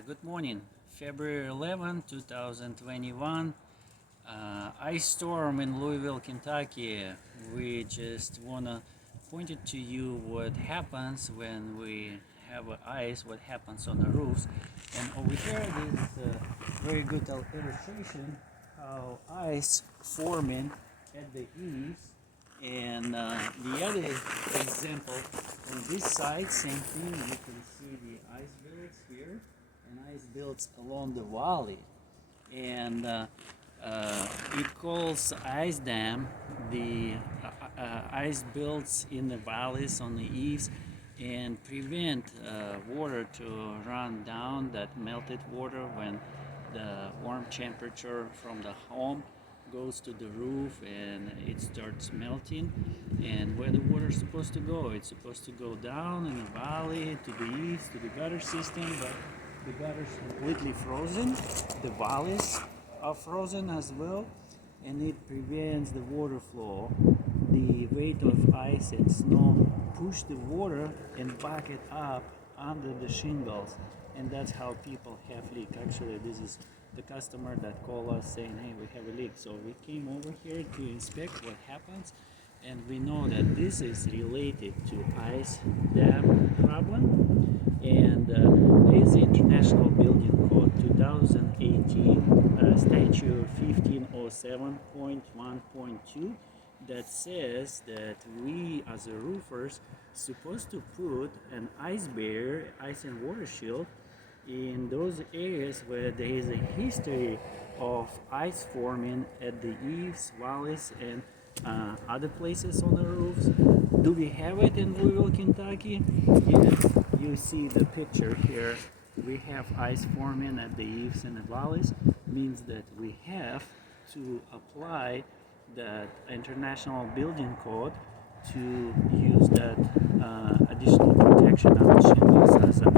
Good morning, February 11, 2021. Ice storm in Louisville, Kentucky. We just want to point it to you what happens when we have ice, what happens on the roofs. And over here is a very good illustration how ice forming at the eaves. And the other example on this side, same thing, you can see the ice builds here and ice builds along the valley. And it calls ice dam. The ice builds in the valleys on the eaves and prevent water to run down, that melted water when the warm temperature from the home goes to the roof and it starts melting. And where the water is supposed to go, it's supposed to go down in the valley to the east to the gutter system, but the gutter is completely frozen. The valleys are frozen as well, and it prevents the water flow. The weight of ice and snow push the water and back it up under the shingles, and that's how people have leak. Actually, this is the customer that called us saying, hey, we have a leak. So we came over here to inspect what happens, and we know that this is related to ice dam problem. And there is the International Building Code 2018 statute 1507.1.2 that says that we as a roofers supposed to put an ice barrier, ice and water shield in those areas where there is a history of ice forming at the eaves, valleys, and other places on the roofs. Do we have it in Louisville, Kentucky? Yes, you see the picture here. We have ice forming at the eaves and the valleys. Means that we have to apply that International Building Code to use that additional protection on the shingles as an